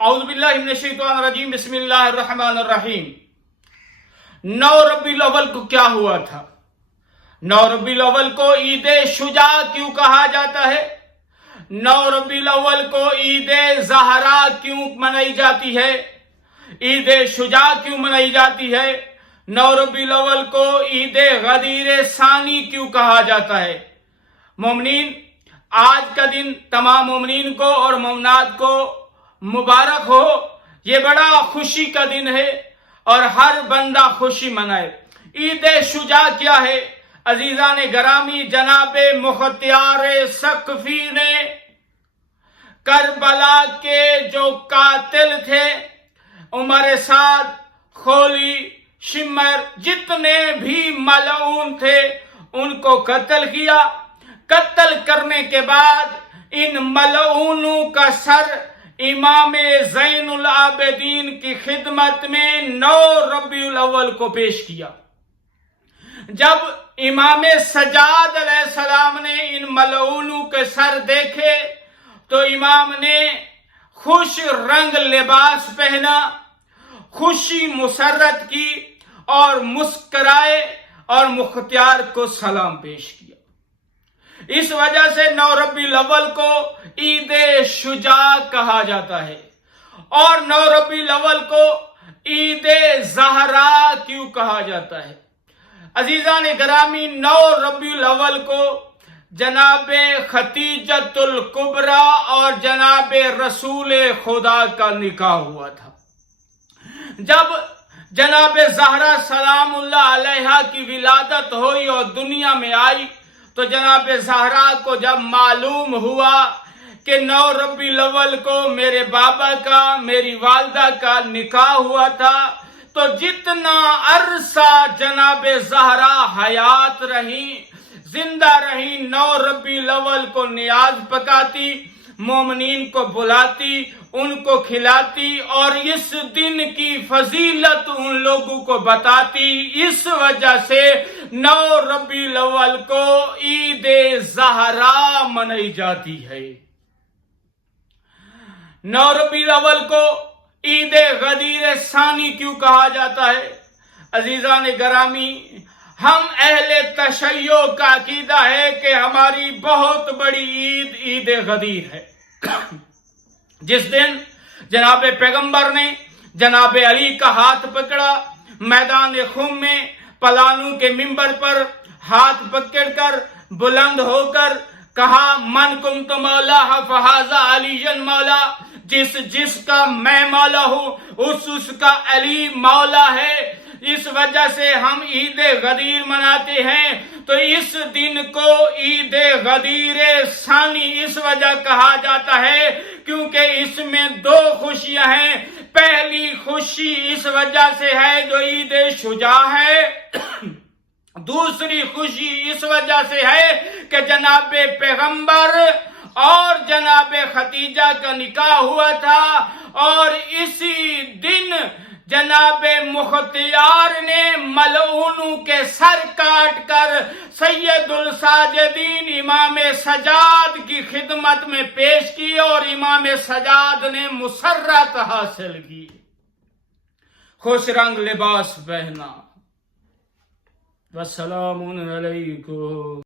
اعوذ باللہ من الشیطان الرجیم، بسم اللہ الرحمن الرحیم۔ 9 ربیع الاول کو کیا ہوا تھا؟ 9 ربیع الاول کو عید شجاع کیوں کہا جاتا ہے؟ 9 ربیع الاول کو عید زہرا کیوں منائی جاتی ہے؟ عید شجاع کیوں منائی جاتی ہے؟ 9 ربیع الاول کو عید غدیر ثانی کیوں کہا جاتا ہے؟ مومنین، آج کا دن تمام مومنین کو اور مومنات کو مبارک ہو۔ یہ بڑا خوشی کا دن ہے اور ہر بندہ خوشی منائے۔ عید شجاع کیا ہے؟ عزیزان گرامی، جناب مختار ثقفی نے کربلا کے جو قاتل تھے، عمر سعد، خولی، شمر، جتنے بھی ملعون تھے ان کو قتل کیا۔ قتل کرنے کے بعد ان ملعونوں کا سر امام زین العابدین کی خدمت میں 9 ربیع الاول کو پیش کیا۔ جب امام سجاد علیہ السلام نے ان ملعونوں کے سر دیکھے تو امام نے خوش رنگ لباس پہنا، خوشی مسرت کی اور مسکرائے اور مختار کو سلام پیش کیا۔ اس وجہ سے 9 ربیع الاول کو عید شجاع کہا جاتا ہے۔ اور 9 ربیع الاول کو عید زہرا کیوں کہا جاتا ہے؟ عزیزان گرامی، 9 ربیع الاول کو جناب ختیجۃ الکبریٰ اور جناب رسول خدا کا نکاح ہوا تھا۔ جب جناب زہرا سلام اللہ علیہا کی ولادت ہوئی اور دنیا میں آئی تو جناب زہرا کو جب معلوم ہوا کہ 9 ربیع الاول کو میرے بابا کا، میری والدہ کا نکاح ہوا تھا، تو جتنا عرصہ جناب زہرا حیات رہی، زندہ رہی، 9 ربیع الاول کو نیاز پکاتی، مومنین کو بلاتی، ان کو کھلاتی اور اس دن کی فضیلت ان لوگوں کو بتاتی۔ اس وجہ سے 9 ربیع الاول کو عید زہرا منائی جاتی ہے۔ 9 ربیع الاول کو عید غدیر ثانی کیوں کہا جاتا ہے؟ عزیزان گرامی، ہم اہل تشیع کا عقیدہ ہے کہ ہماری بہت بڑی عید عید غدیر ہے، جس دن جناب پیغمبر نے جناب علی کا ہاتھ پکڑا، میدان خم میں پلانوں کے منبر پر ہاتھ پکڑ کر بلند ہو کر کہا، من کنت مولا فہذا علی مولا، جس کا میں مولا ہوں اس کا علی مولا ہے۔ اس وجہ سے ہم عید غدیر مناتے ہیں۔ تو اس دن کو عید غدیر ثانی اس وجہ کہا جاتا ہے کیونکہ اس میں 2 خوشیاں ہیں۔ پہلی خوشی اس وجہ سے ہے جو عید شجاع ہے، دوسری خوشی اس وجہ سے ہے کہ جناب پیغمبر اور جناب ختیجہ کا نکاح ہوا تھا، اور اسی دن جناب مختار نے ملعونوں کے سر کاٹ کر سید الساجدین امام سجاد کی خدمت میں پیش کی اور امام سجاد نے مسرت حاصل کی، خوش رنگ لباس پہنا۔ والسلام علیکم۔